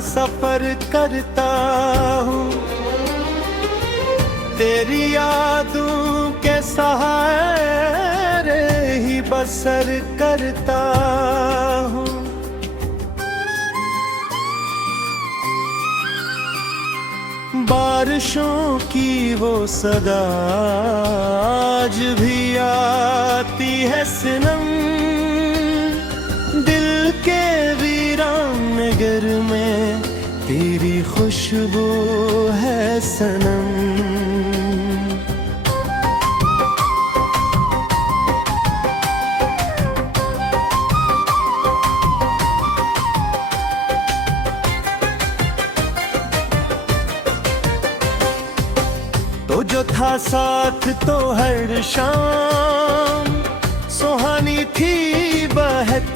सफर करता हूँ, तेरी यादों के सहारे ही बसर करता हूँ। बारिशों की वो सदा आज भी आती है सनम, दिल के वीरान नगर में तेरी खुशबू है सनम। तो जो था साथ तो हर शाम सुहानी थी बहत,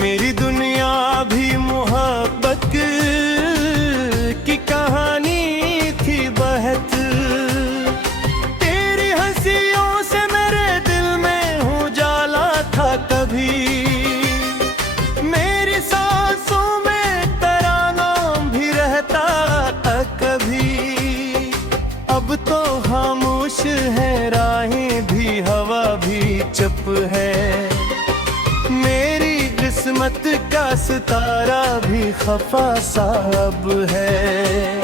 मेरी दुनिया भी मोहब्बत की कहानी थी बहत। तेरी हंसियों से मेरे दिल में उजाला था कभी, मेरी सांसों में तेरा नाम भी रहता था कभी। अब तो खामोश है राहें भी, हवा भी चुप है, मेरी किस्मत का सितारा भी खफा साहब है।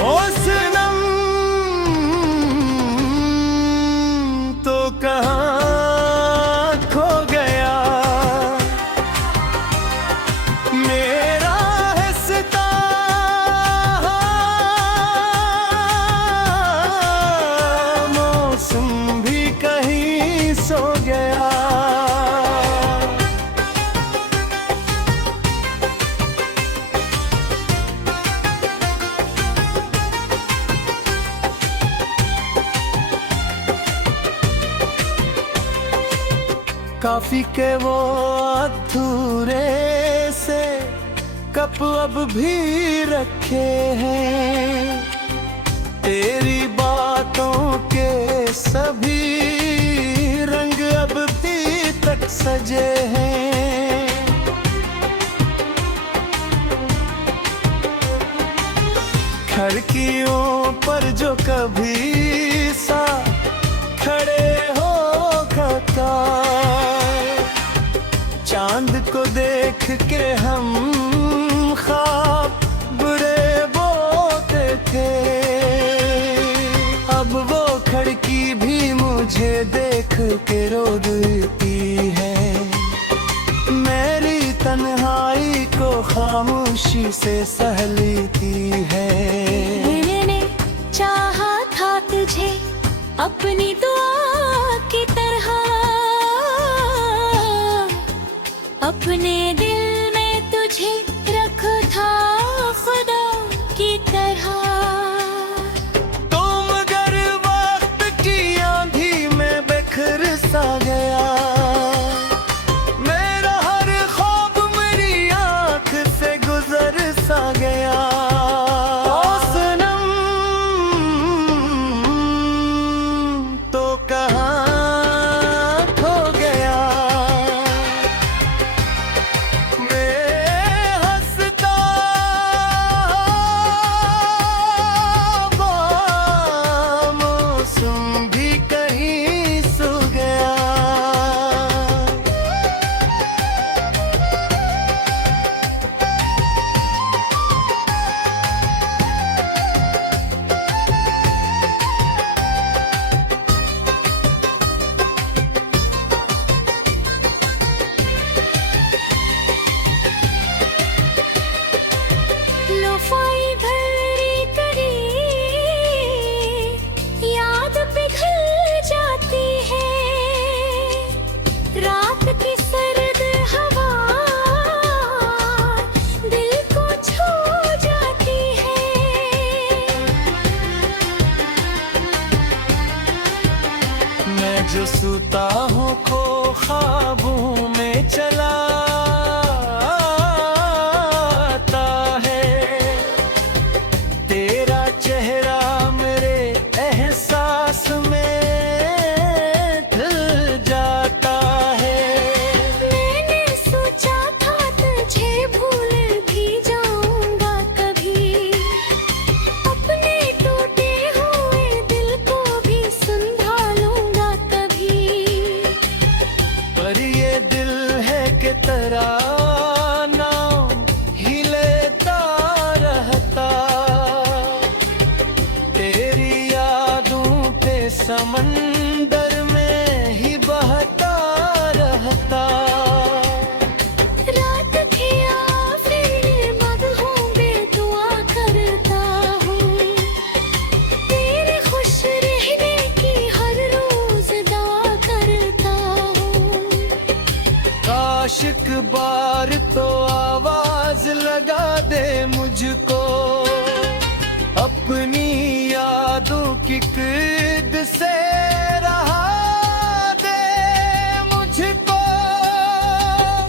ओ सनम तो कहाँ खो गया, मेरा है सितारा, मौसम भी कहीं सो गया। काफी के वो अधूरे से कप अब भी रखे हैं, तेरी बातों के सभी रंग अब भी तक सजे हैं। खिड़कियों पर जो कभी सा खड़े हो कतार, चांद को देख के हम ख्वाब बुरे बोते थे, अब वो खिड़की भी मुझे देख के रो देती है। मेरी तन्हाई को खामोशी से सह लेती है। मैंने चाहा था तुझे अपनी दुआ की तरह, अपने दिल में तुझे रखा था खुदा की तरह। तो मगर वक्त की आंधी में बिखर सा गया, मेरा हर ख्वाब मेरी आंख से गुजर सा गया। ओ सनम तो कहाँ खो गया, लगा दे मुझको, अपनी यादों की क़ैद से रहा दे मुझको।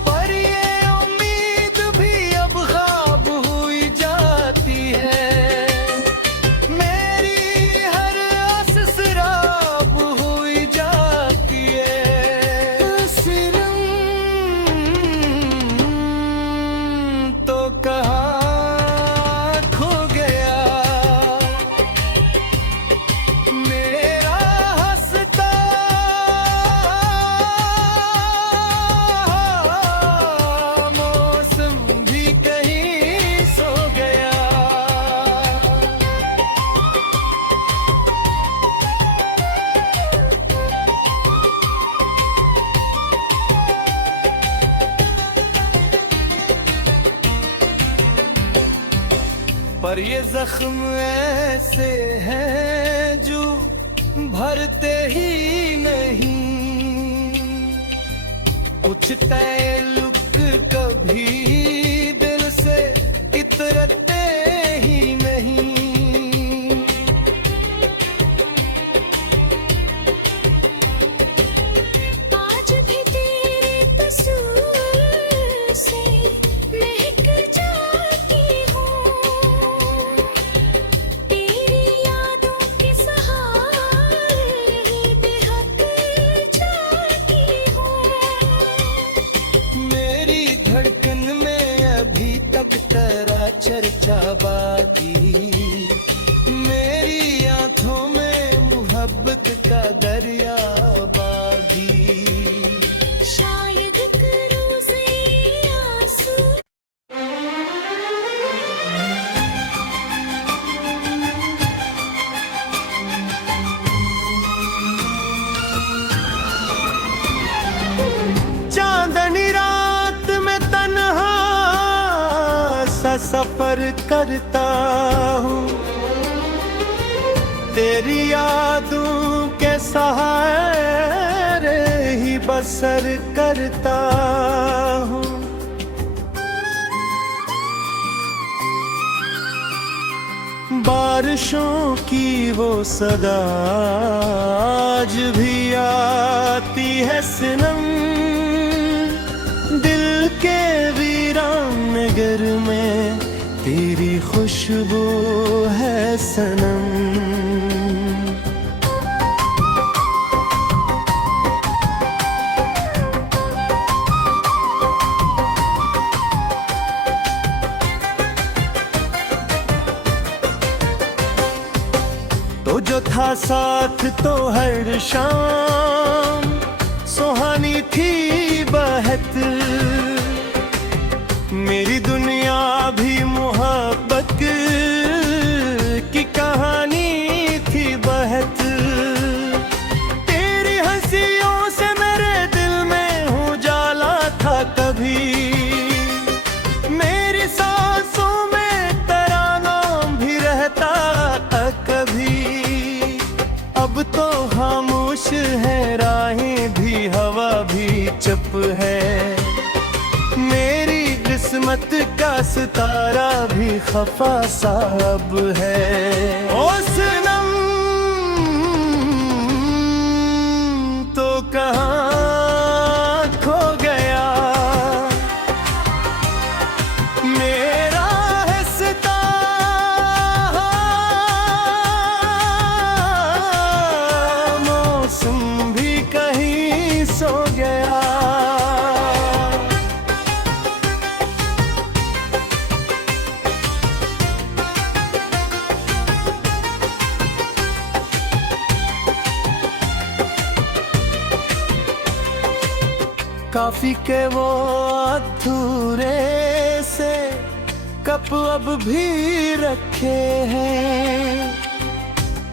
पर ये उम्मीद भी अब ख्वाब हुई जाती है, मेरी हर आस सराब हुई जाती है। सिरम तो कहाँ खो गया मेरा हंसता मौसम भी कहीं सो गया। पर ये जख्म ऐसे हैं जो भरते ही नहीं, कुछ ताल्लुक कभी दिल से इतरते ही नहीं। आज भी तेरे कसूर से महक जाती हूँ, तेरी यादों के सहारे ही बेहक जाती हूँ। मेरी धड़कन में अभी तक तेरा चर्चा बाकी, मेरी आंखों में मोहब्बत का दरिया बागी। शायद करूँ से आंसू चांदनी रात में तन्हा सा सफर करता हूँ, तेरी यादों के सहारे ही बसर करता हूँ। बारिशों की वो सदा आज भी आती है सनम, दिल के वीरान नगर में तेरी खुशबू है सनम। तो जो था साथ तो हर शाम सुहानी थी बहत, मेरी दुनिया भी मोहब्बत की कहानी थी बहत। तेरी हंसियों से मेरे दिल में उजाला था कभी, मेरी सांसों में तेरा नाम भी रहता था कभी। अब तो खामोश है राहें भी, हवा भी चुप है, मेरी किस्मत का सितारा भी खफा साहब है। ओ सनम तो कहाँ खो गया मेरा हंसता मौसम भी कहीं सो गया। काफी के वो अधूरे से कप अब भी रखे हैं,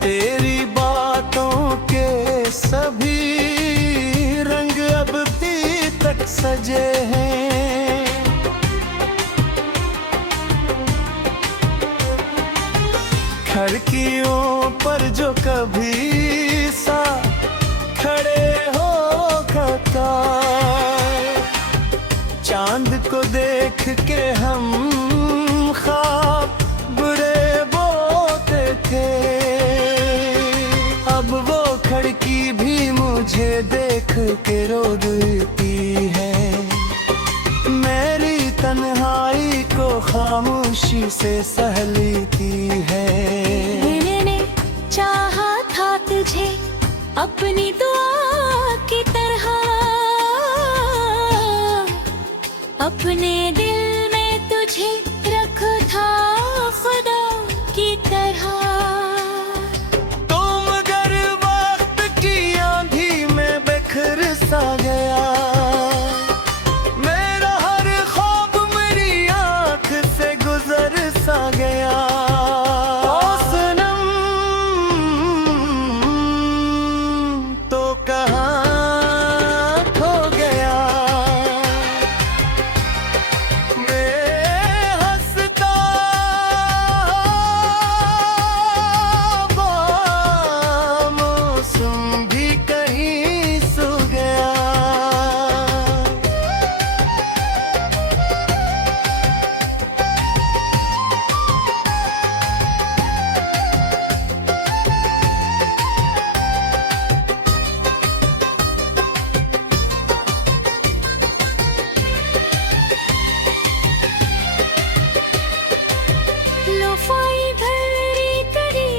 तेरी बातों के सभी रंग अब भी तक सजे हैं। खिड़कियों पर जो कभी सा खड़े हो कतार, चांद को देख के हम खामोशी से सह लेती है। मैंने चाहा था तुझे अपनी दुआ की तरह, अपने दिल में तुझे रखा था खुदा की तरह। तो मगर वक्त की आंधी में बिखर सा गया, मेरा हर ख्वाब मेरी आंख से गुजर सा गया। ओ सनम तो कहाँ खो गया, मैं हंसता हुआ मौसम भी कहीं सो गया। लोफाई भरी करी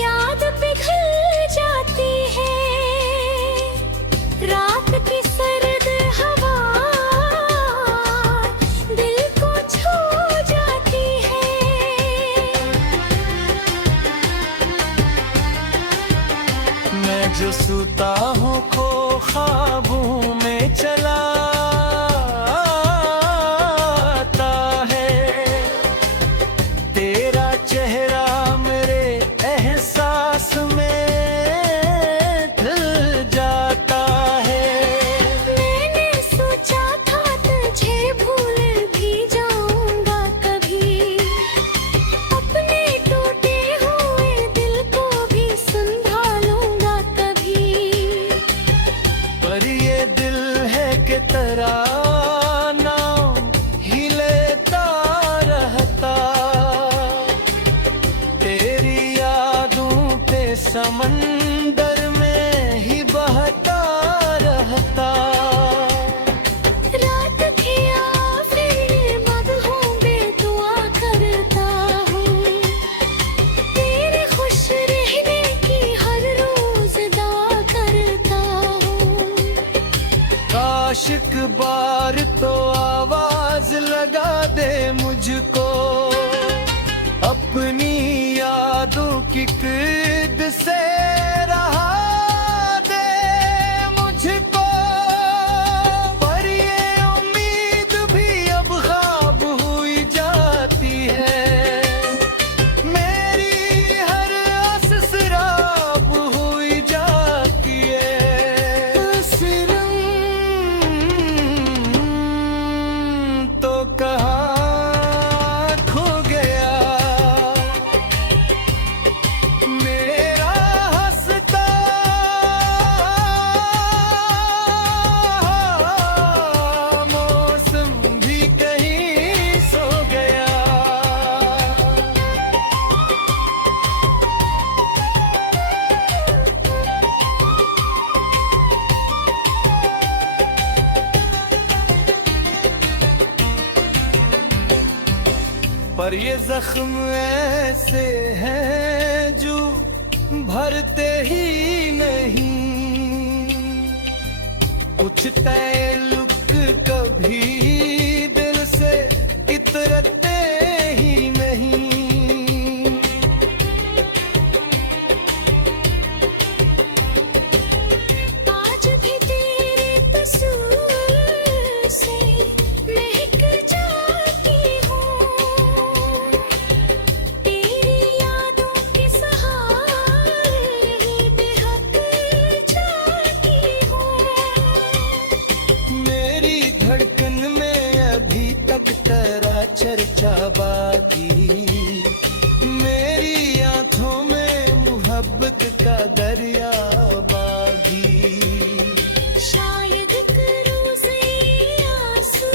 याद पिघल जाती है, रात की सर्द हवा दिल को छू जाती है। मैं जो सोता हूँ खो ख्वाबों में चला आता है, तेरा चेहरा मेरे एहसास में ढल जाता है। मैंने सोचा था तुझे भूल भी जाऊंगा कभी, अपने टूटे हुए दिल को भी संभालूंगा कभी। पर ये दिल है कि तराना ही लेता रहता, तेरी यादों पे समंदर में ही बहता रहता। रात की आखिरी बादलों में दुआ करता हूँ, तेरे खुश रहने की हर रोज दुआ करता हूँ। काश एक बार तो आवाज लगा दे मुझको, अपनी यादों की क़ैद से रहा दे मुझको। पर ये उम्मीद भी अब ख्वाब हुई जाती है, मेरी हर आस सराब हुई जाती है। सिरम तो कहाँ खो गया, मेरा हंसता मौसम भी कहीं सो गया। पर ये जख्म ऐसे हैं जो भरते ही नहीं, कुछ ताल्लुक कभी दिल से इतरते ही नहीं। आज भी तेरे कसूर से महक जाती हूँ, तेरी यादों के सहारे ही बेहक जाती हूँ। मेरी धड़कन में अभी तक तेरा चर्चा बाकी, मेरी आंखों में मोहब्बत का दरिया बागी। शायद करूँ से आंसू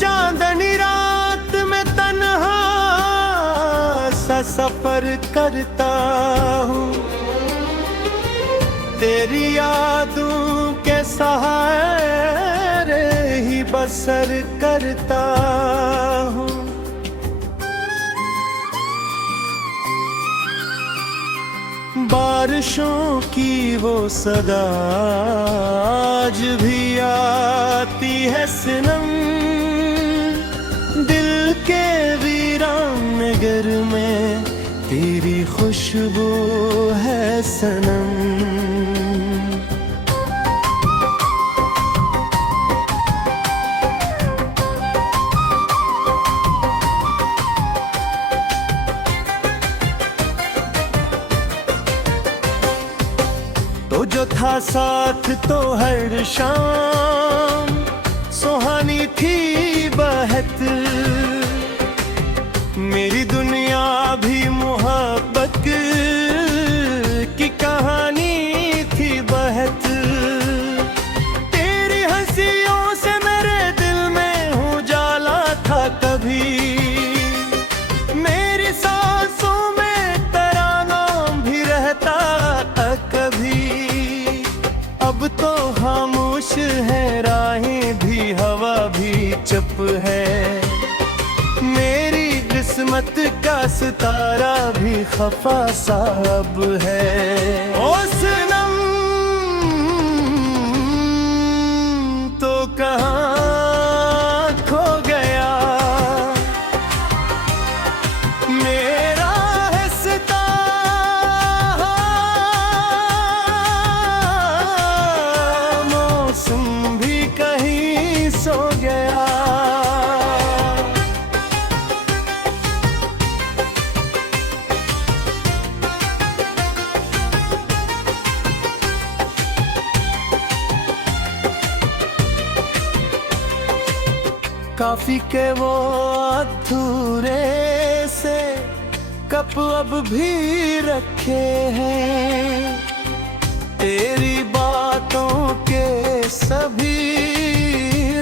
चांदनी रात में तन्हा सा सफर करता हूँ, तेरी यादों के सहारे ही बसर करता हूँ। बारिशों की वो सदा आज भी आती है सनम, दिल के वीरान नगर में तेरी खुशबू है सनम। तो जो था साथ तो हर शाम सुहानी थी बहत, मेरी दुनिया भी मोहब्बत की कहानी थी बहत। तेरी हंसियों से मेरे दिल में उजाला था कभी, मेरी सांसों में तेरा नाम भी रहता था कभी। अब तो खामोश है राहें भी, हवा भी चुप है, मेरी किस्मत का सितारा भी खफा साहब है। ओ सनम तो कहाँ खो गया, मेरा है सितारा, मौसम भी कहीं सो गया। काफी के वो अधूरे से कप अब भी रखे हैं, तेरी बातों के सभी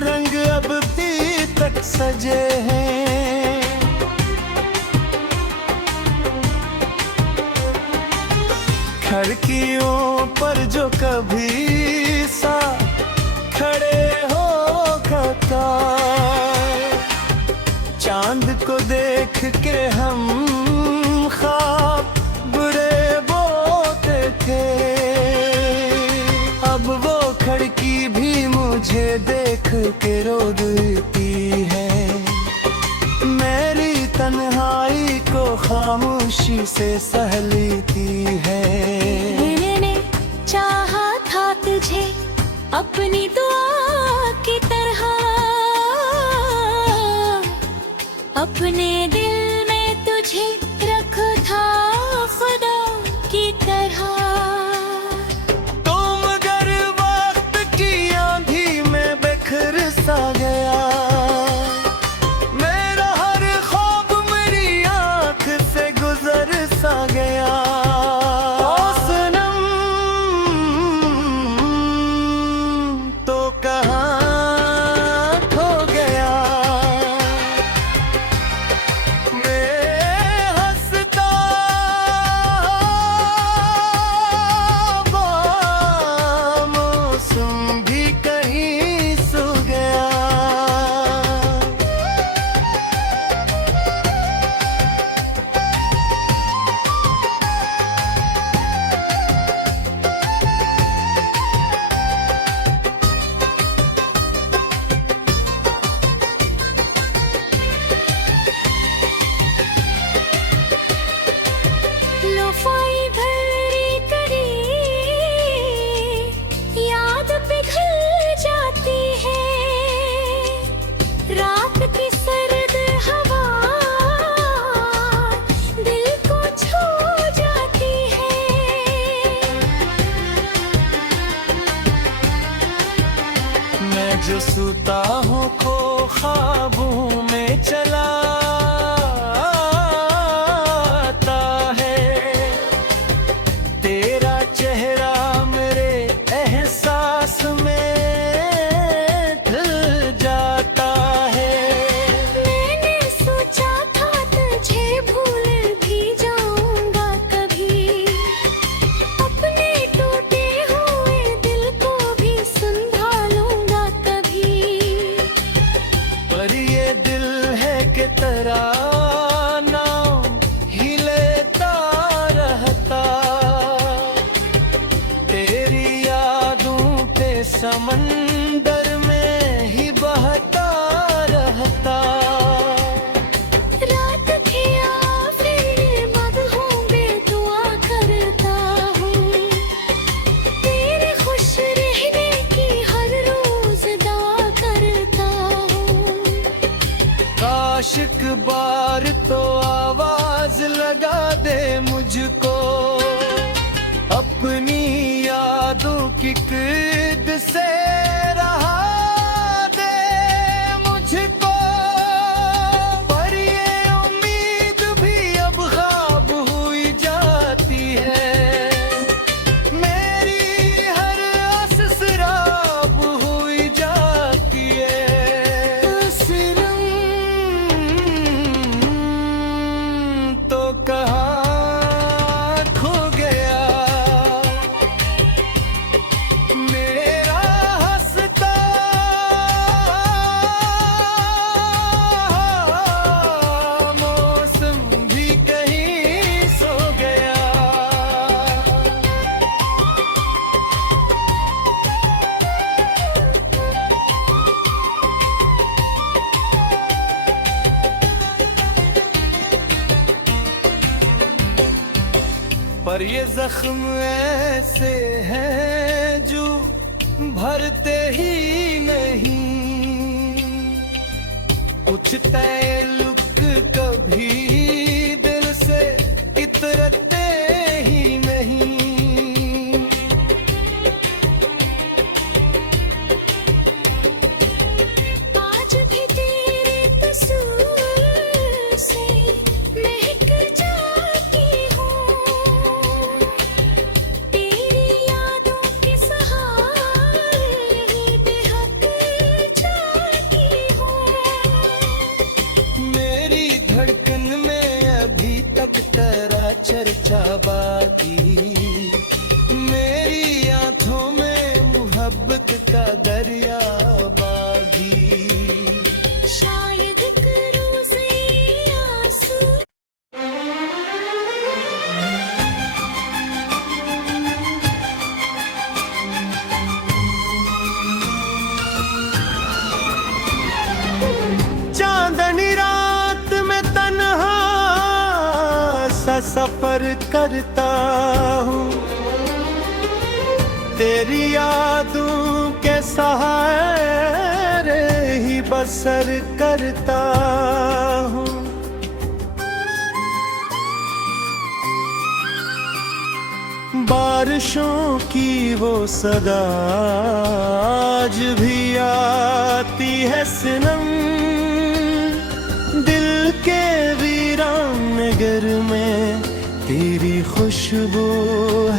रंग अब भी तक सजे हैं। खिड़कियों पर जो कभी सा खड़े हो कतार, चांद को देख के हम ख्वाब बुरे बोते थे। अब वो खिड़की भी मुझे देख के रो देती है, मेरी तन्हाई को खामोशी से सह लेती है। मैंने चाहा था तुझे अपनी दुआ की तरह, अपने दिल में तुझे रखा था खुदा की तरह। तो मगर वक्त की आंधी में बिखर सा गया, मेरा हर ख्वाब मेरी आंख से गुजर सा गया। ओ सनम तो कहाँ खो गया, लगा दे मुझको, अपनी यादों की क़ैद से रहा दे मुझको। पर ये उम्मीद भी अब ख्वाब हुई जाती है, मेरी हर आस सराब हुई जाती है। सिरम तो कहाँ खो गया मेरा हंसता मौसम भी कहीं सो गया। पर ये जख्म ऐसे हैं जो भरते ही नहीं, कुछ ताल्लुक कभी दिल से इतरते ही नहीं। आज भी तेरे कसूर से महक जाती हूँ, तेरी यादों के सहारे ही बेहक जाती हूँ। मेरी धड़कन में अभी तक तेरा चर्चा बाकी, मेरी आंखों में मोहब्बत का दरिया बागी। शायद करूँ से आंसू चांदनी रात में तन्हा सा सफर करता हूँ, तेरी यादों के सहारे ही बसर करता हूँ। बारिशों की वो सदा आज भी आती है सनम, दिल के वीरान नगर में तेरी खुशबू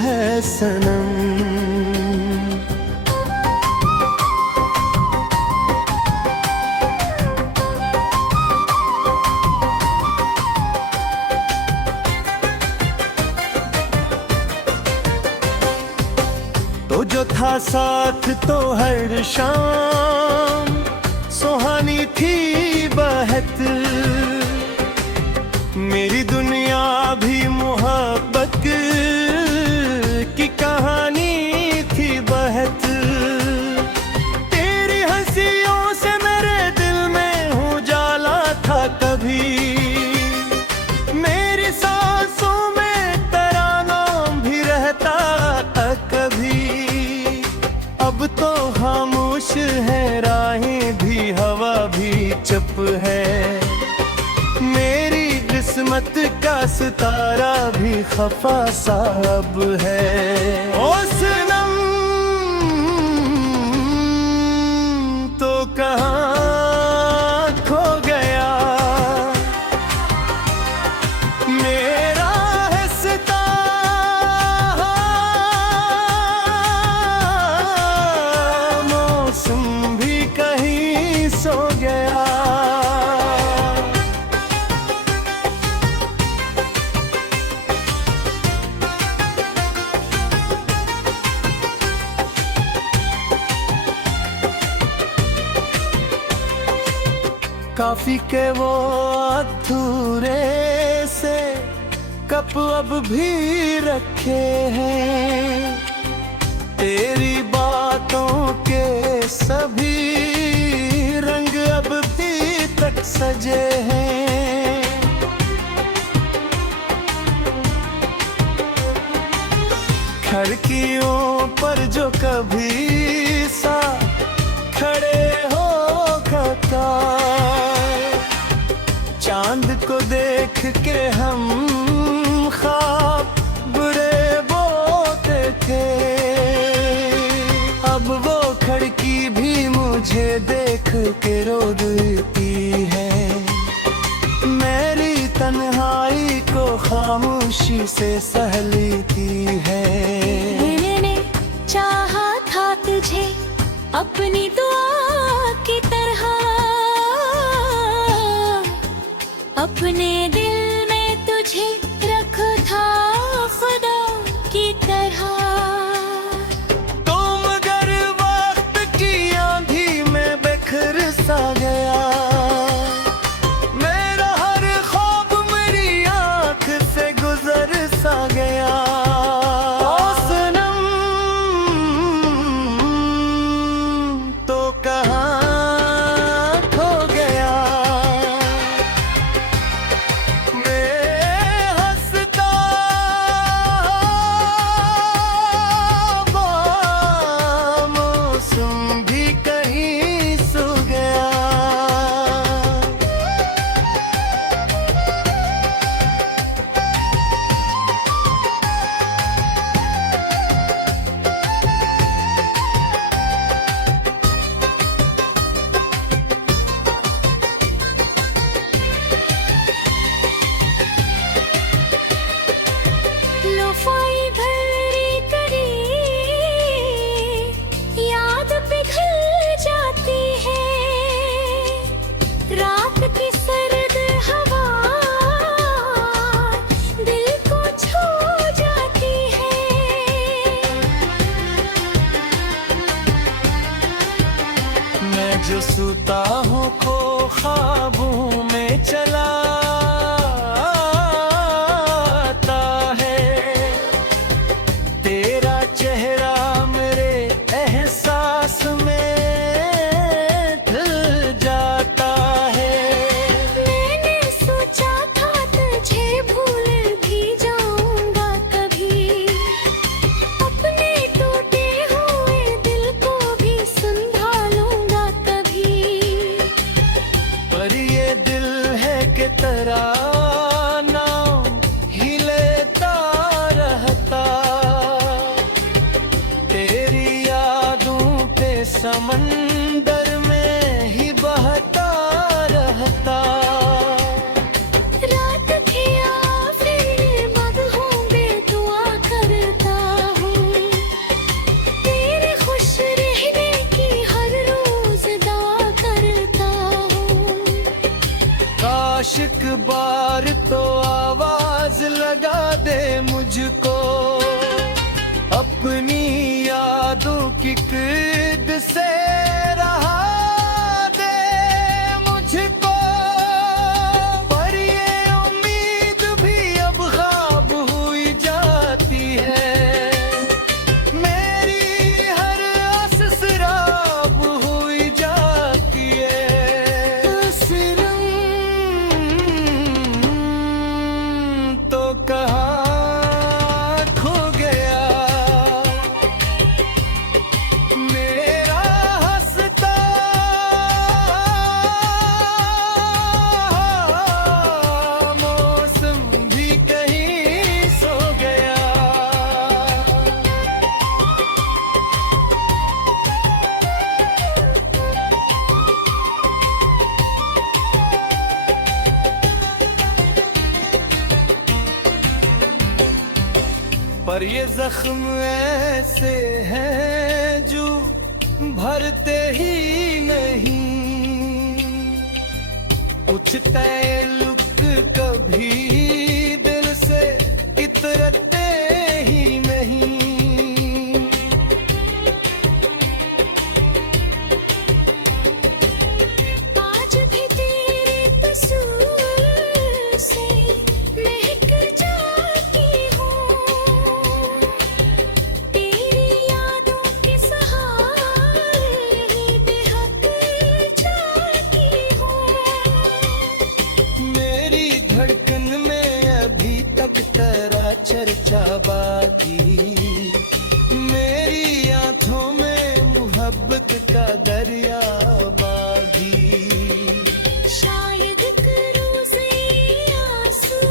है सनम। तो जो था साथ तो हर शाम सुहानी थी बहत, मेरी दुनिया भी मोहब्बत की कहानी थी बहत। तेरी हंसियों से मेरे दिल में उजाला था कभी, मेरी सांसों में तेरा नाम भी रहता था कभी। अब तो खामोश है राहें भी, हवा भी चुप है, मेरी किस्मत का सितारा भी खफा साहब है। ओ सनम तो कहाँ खो गया मेरा हंसता मौसम भी कहीं सो गया। काफी के वो अधूरे से कप अब भी रखे हैं, तेरी बातों के सभी रंग अब भी तक सजे हैं। खिड़कियों पर जो कभी सा खड़े हो कतार, चांद को देख के हम खामोशी से सह लेती है। मैंने चाहा था तुझे अपनी दुआ की तरह, अपने दिल में तुझे रखा था खुदा की तरह। तो मगर वक्त की आंधी में बिखर सा गया, मेरा हर ख्वाब मेरी आंख से गुजर सा गया। ओ सनम तो कहाँ खो गया, मैं हंसता हुआ मौसम भी कहीं सो गया। लोफाई भरी करी याद पिघल जाती है, रात की सर्द हवा दिल को छू जाती है। मैं जो सोता हूँ खो ख्वाबों में चला आता है, तेरा चेहरा मेरे एहसास में ढल जाता है। मैंने सोचा था तुझे भूल भी जाऊंगा कभी, अपने टूटे हुए दिल को भी संभालूंगा कभी। पर ये दिल है कि तराना ही लेता रहता, तेरी यादों पे समंदर में ही बहता रहता। रात की आखिर बादलों में दुआ करता हूँ, तेरे खुश रहने की हर रोज दुआ करता हूँ। काश एक बार तो आवाज लगा दे मुझको, अपनी यादों की क़ैद से रहा दे मुझको। पर ये उम्मीद भी अब ख्वाब हुई जाती है, मेरी हर आस सराब हुई जाती है। सिरम तो कहाँ खो गया, मेरा हंसता मौसम भी कहीं सो गया। पर ये जख्म ऐसे हैं जो भरते ही नहीं, कुछ ताल्लुक कभी दिल से इतरते ही नहीं। आज भी तेरे कसूर से महक जाती हूँ, तेरी यादों के सहारे ही बहक जाती हूँ। मेरी धड़कन में अभी तक तेरा चर्चा बाकी, मेरी आंखों में मोहब्बत का दरिया बागी। शायद करूँ से आंसू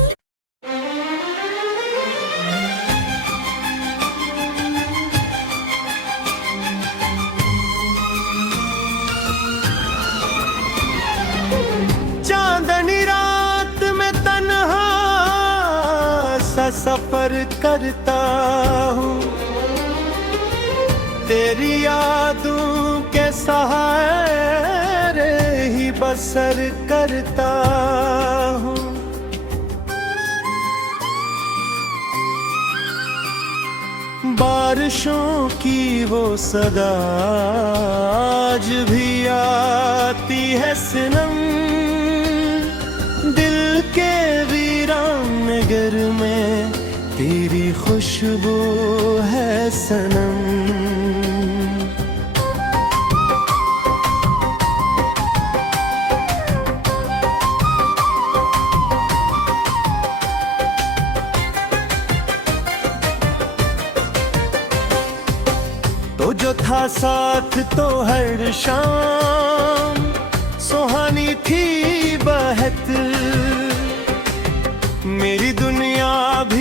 चांदनी रात में तन्हा सफर करता हूँ, तेरी यादों के सहारे ही बसर करता हूँ। बारिशों की वो सदा आज भी आती है सनम, दिल के वीरान नगर में तेरी खुशबू है सनम। तो जो था साथ तो हर शाम सुहानी थी बहत, मेरी दुनिया भी